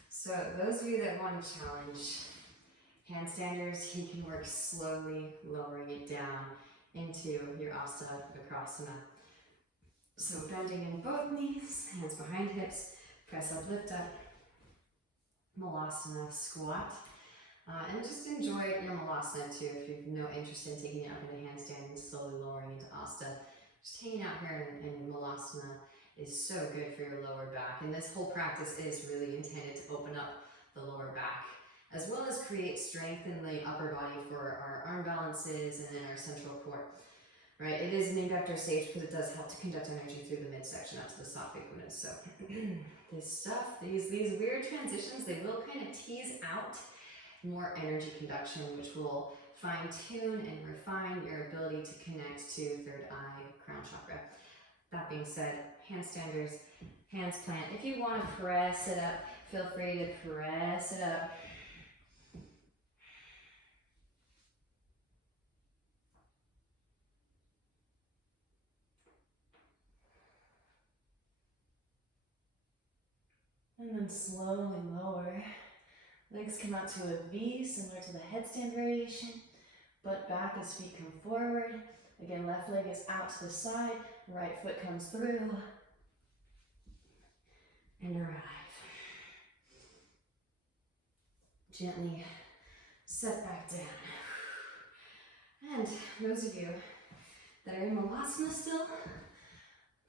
so those of you that want to challenge handstanders, you can work slowly lowering it down into your Astavakrasana. So bending in both knees, hands behind hips, press up, lift up, Malasana squat. And just enjoy your Malasana too if you have no interest in taking it up into handstand and slowly lowering into Asta. Just hanging out here in Malasana is so good for your lower back. And this whole practice is really intended to open up the lower back, as well as create strength in the upper body for our arm balances and then our central core. Right? It is named after sage because it does help to conduct energy through the midsection up to the sattvic gunas. So this stuff, these weird transitions, they will kind of tease out more energy conduction, which will fine-tune and refine your ability to connect to third eye, crown chakra. That being said, handstanders, hands plant. If you want to press it up, feel free to press it up. And then slowly lower. Legs come out to a V, similar to the headstand variation. Butt back as feet come forward. Again, left leg is out to the side, right foot comes through. And arrive. Gently set back down. And those of you that are in Malasana still,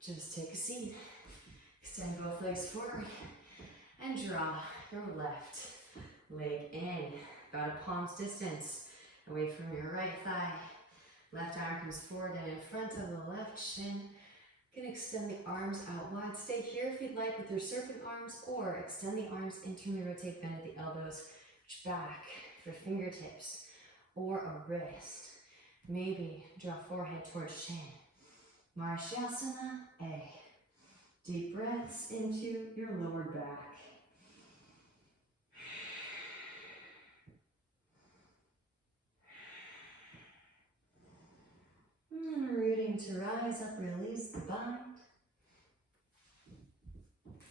just take a seat. Extend both legs forward and draw your left leg in, about a palm's distance away from your right thigh. Left arm comes forward and in front of the left shin. You can extend the arms out wide. Stay here if you'd like with your serpent arms, or extend the arms, internally rotate, bend at the elbows, reach back for fingertips or a wrist. Maybe draw forehead towards shin. Marshasana A. Deep breaths into your lower back. to rise up, release the bind.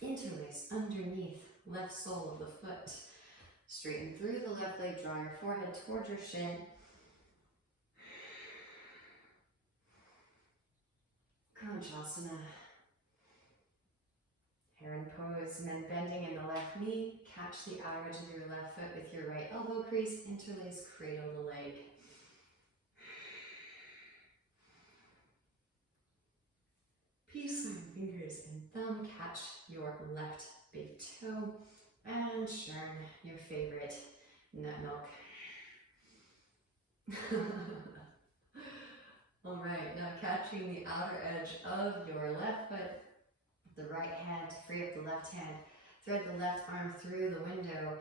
Interlace underneath left sole of the foot. Straighten through the left leg, draw your forehead towards your shin. Conchasana. Heron pose, and then bending in the left knee, catch the outer edge of your left foot with your right elbow crease, interlace, cradle the leg. Peace sign fingers and thumb, catch your left big toe, and churn your favorite nut milk. All right, now catching the outer edge of your left foot, the right hand to free up the left hand, thread the left arm through the window,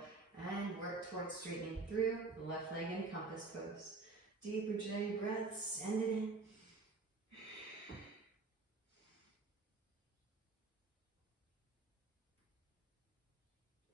and work towards straightening through the left leg in compass pose. Deep Ujjayi breath, send it in.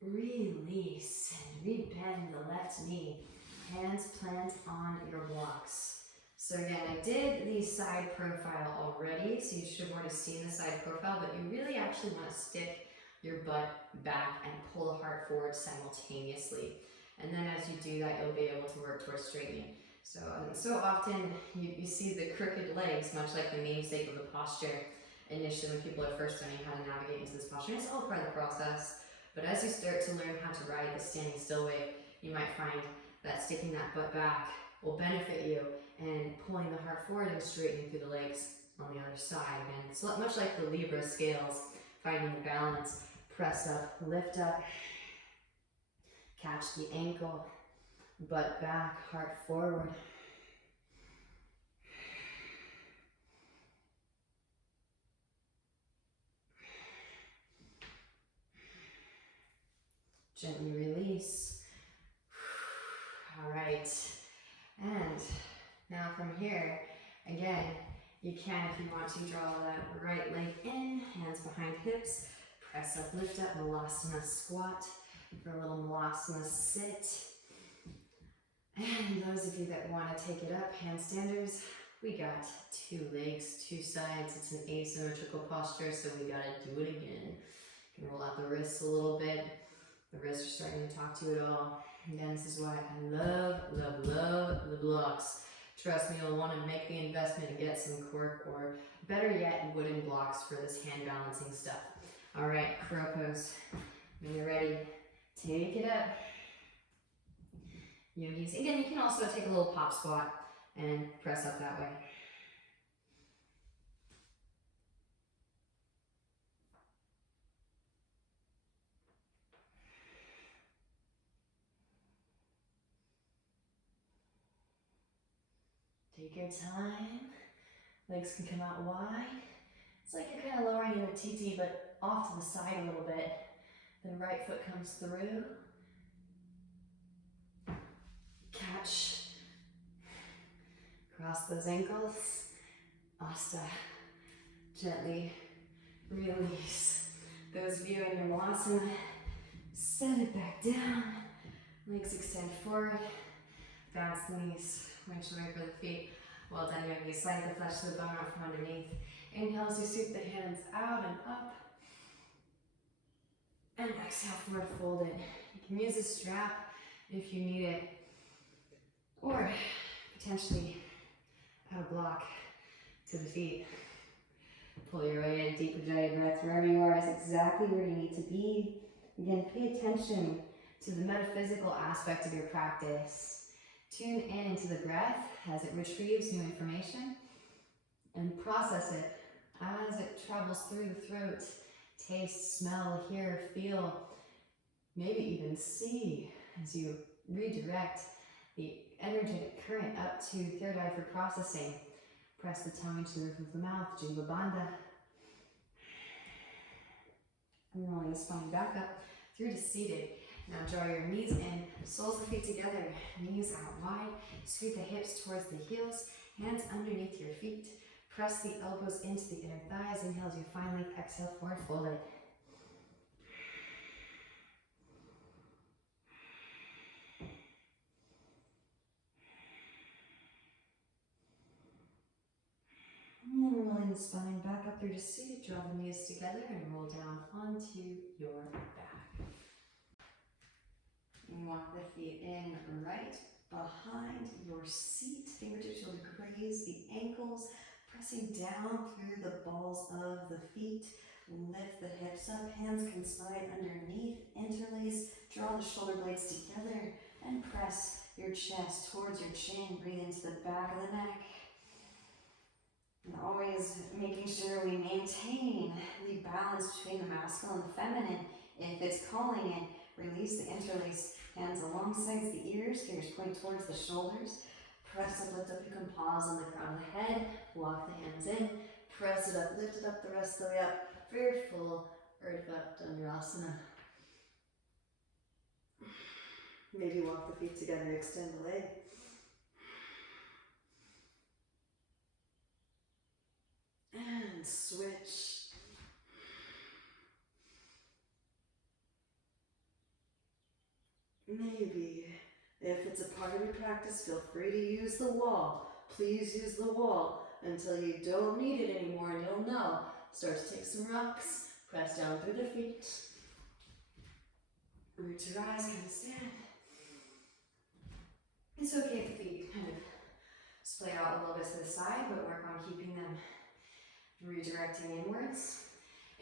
Release and rebend the left knee. Hands plant on your blocks. So again, I did the side profile already, so you should have already seen the side profile, but you really actually want to stick your butt back and pull the heart forward simultaneously. And then as you do that, you'll be able to work towards straightening. So often you see the crooked legs, much like the namesake of the posture. Initially, when people are first learning how to navigate into this posture, it's all part of the process. But as you start to learn how to ride the standing still way, you might find that sticking that butt back will benefit you, and pulling the heart forward and straightening through the legs on the other side. And it's much like the Libra scales, finding the balance, press up, lift up, catch the ankle, butt back, heart forward. Gently release. All right. And now from here, again, you can, if you want to, draw that right leg in, hands behind hips, press up, lift up, Malasana squat for a little Malasana sit. And those of you that want to take it up, handstanders, we got 2 legs, 2 sides. It's an asymmetrical posture, so we got to do it again. You can roll out the wrists a little bit. The wrists are starting to talk to you at all. Again, this is why I love, love, love the blocks. Trust me, you'll want to make the investment and get some cork, or better yet, wooden blocks for this hand balancing stuff. All right, crow pose. When you're ready, take it up. Yogis. Again, you can also take a little pop squat and press up that way. Take your time. Legs can come out wide. It's like you're kind of lowering in a TT, but off to the side a little bit. Then right foot comes through. Catch. Cross those ankles. Asta. Gently release. Those of you in your Malasana, send it back down. Legs extend forward. Bounce the knees. Winch away for the feet. Well done, yogis. Slide the flesh to the bone out from underneath. Inhale as you sweep the hands out and up. And exhale, forward fold it. You can use a strap if you need it. Or potentially add a block to the feet. Pull your way in, deep Ujjayi breath. Wherever you are is exactly where you need to be. Again, pay attention to the metaphysical aspect of your practice. Tune in into the breath as it retrieves new information, and process it as it travels through the throat. Taste, smell, hear, feel, maybe even see as you redirect the energetic current up to third eye for processing. Press the tongue into the roof of the mouth, Jingla Bandha. And rolling the spine back up through to seated. Now draw your knees in, soles of the feet together, knees out wide, scoot the hips towards the heels, hands underneath your feet. Press the elbows into the inner thighs. Inhale as you find length, exhale, forward fold it. And the spine back up through to seated. Draw the knees together and roll down onto your back. And walk the feet in right behind your seat. Fingertips will graze the ankles, pressing down through the balls of the feet. Lift the hips up, hands can slide underneath, interlace, draw the shoulder blades together, and press your chest towards your chin. Breathe into the back of the neck. And always making sure we maintain the balance between the masculine and the feminine. If it's calling it, release the interlace. Hands alongside the ears, fingers point towards the shoulders. Press up, lift up. You can pause on the crown of the head. Walk the hands in. Press it up, lift it up the rest of the way up for your full Urdhva Dhanurasana. Maybe walk the feet together, extend the leg. And switch. Maybe, if it's a part of your practice, feel free to use the wall. Please use the wall until you don't need it anymore, and you'll know. Start to take some rocks, press down through the feet. Root to rise, kind of stand. It's okay if the feet kind of splay out a little bit to the side, but work on keeping them redirecting inwards.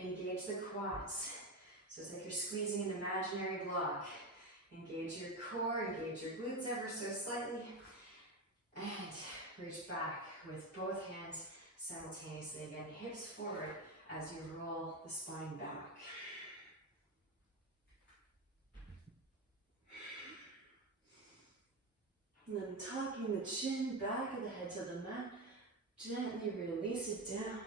Engage the quads. So it's like you're squeezing an imaginary block. Engage your core, engage your glutes ever so slightly. And reach back with both hands simultaneously. Again, hips forward as you roll the spine back. And then tucking the chin back of the head to the mat, gently release it down.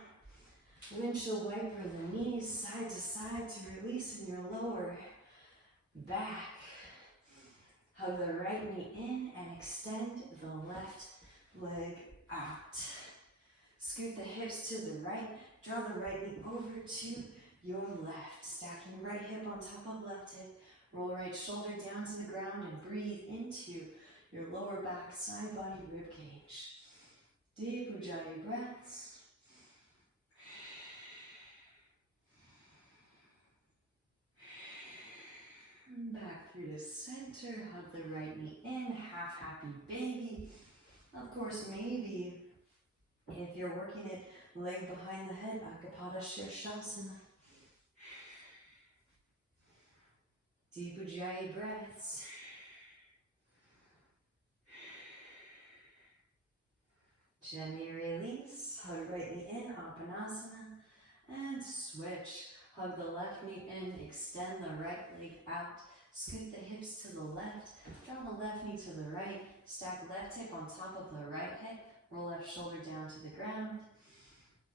Windshield wiper the knees side to side to release in your lower back. Hug the right knee in and extend the left leg out. Scoot the hips to the right. Draw the right knee over to your left. Stacking right hip on top of left hip. Roll right shoulder down to the ground and breathe into your lower back, side body, rib cage. Deep Ujjayi breaths. Back through the center, hug the right knee in, half happy baby. Of course, maybe if you're working it, leg behind the head, Akapada Shirshasana. Deep Ujjayi breaths. Gently release, hug right knee in, Apanasana, and switch. Hug the left knee in, extend the right leg out, scoot the hips to the left, draw the left knee to the right, stack left hip on top of the right hip, roll left shoulder down to the ground.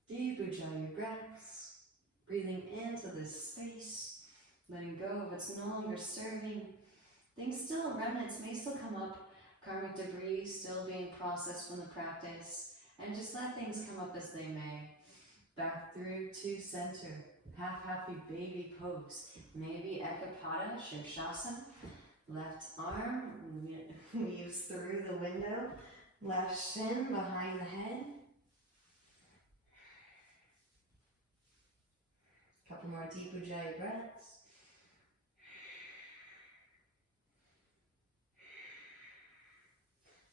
Deep Ujjayi breaths, breathing into this space, letting go of what's no longer serving. Things still, remnants may still come up, karmic debris still being processed from the practice, and just let things come up as they may. Back through to center. Half happy baby pose. Maybe Ekapada Shirshasana. Left arm weaves through the window. Left shin behind the head. Couple more deep Ujjayi breaths.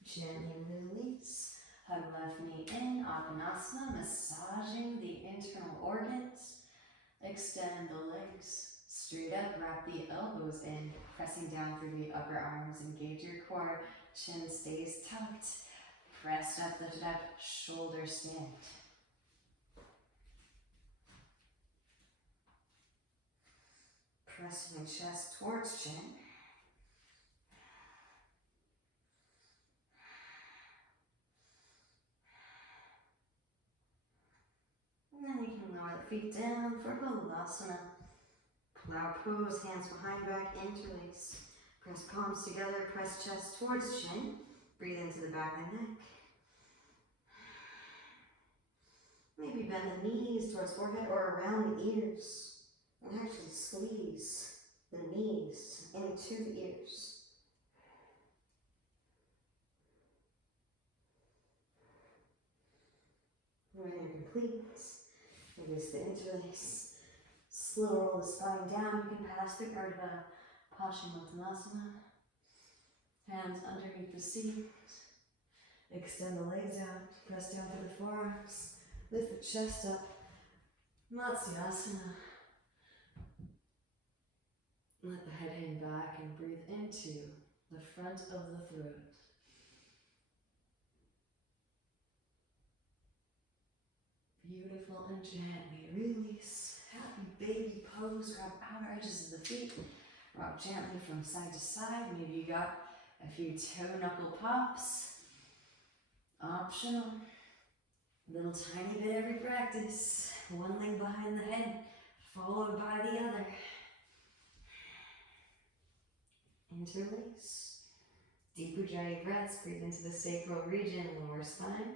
Gently release. Hug left knee in, Apanasana, massaging the internal organs. Extend the legs straight up, wrap the elbows in, pressing down through the upper arms. Engage your core, chin stays tucked. Pressed up, lifted up, shoulder stand. Pressing chest towards chin. And then you can lower the feet down for Halasana. Plow pose, hands behind back, interlace. Press palms together, press chest towards chin. Breathe into the back of the neck. Maybe bend the knees towards forehead or around the ears. And actually squeeze the knees into the ears. When you're complete, release the interlace. Slow roll the spine down. You can pass through Ardha Paschimottanasana. Hands underneath the seat. Extend the legs out. Press down through the forearms. Lift the chest up. Matsyasana. Let the head hang back and breathe into the front of the throat. Beautiful, and gently release. Happy baby pose. Grab outer edges of the feet. Rock gently from side to side. Maybe you got a few toe knuckle pops. Optional. Little tiny bit every practice. One leg behind the head, followed by the other. Interlace. Deep Ujjayi breaths. Breathe into the sacral region, lower spine.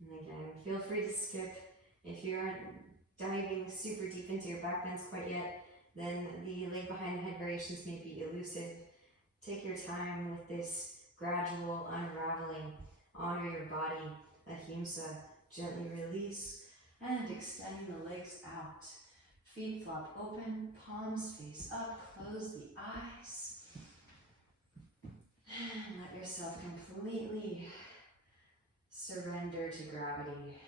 And again, feel free to skip. If you aren't diving super deep into your back bends quite yet, then the leg behind the head variations may be elusive. Take your time with this gradual unraveling. Honor your body. Ahimsa. Gently release and extend the legs out. Feet flop open, palms face up, close the eyes. And let yourself completely surrender to gravity.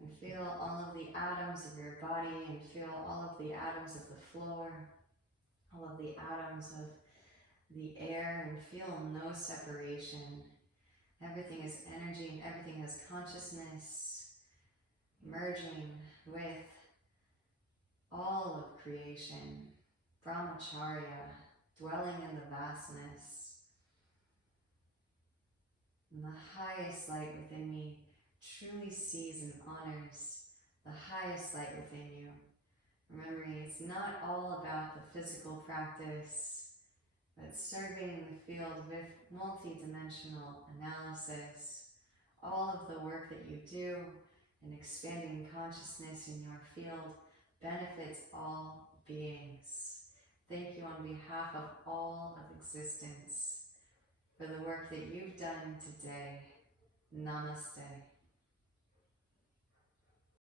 And feel all of the atoms of your body, and feel all of the atoms of the floor, all of the atoms of the air, and feel no separation. Everything is energy, and everything has consciousness, merging with all of creation, brahmacharya, dwelling in the vastness. And the highest light within me truly sees and honors the highest light within you. Remembering it's not all about the physical practice, but serving the field with multidimensional analysis. All of the work that you do in expanding consciousness in your field benefits all beings. Thank you on behalf of all of existence for the work that you've done today. Namaste.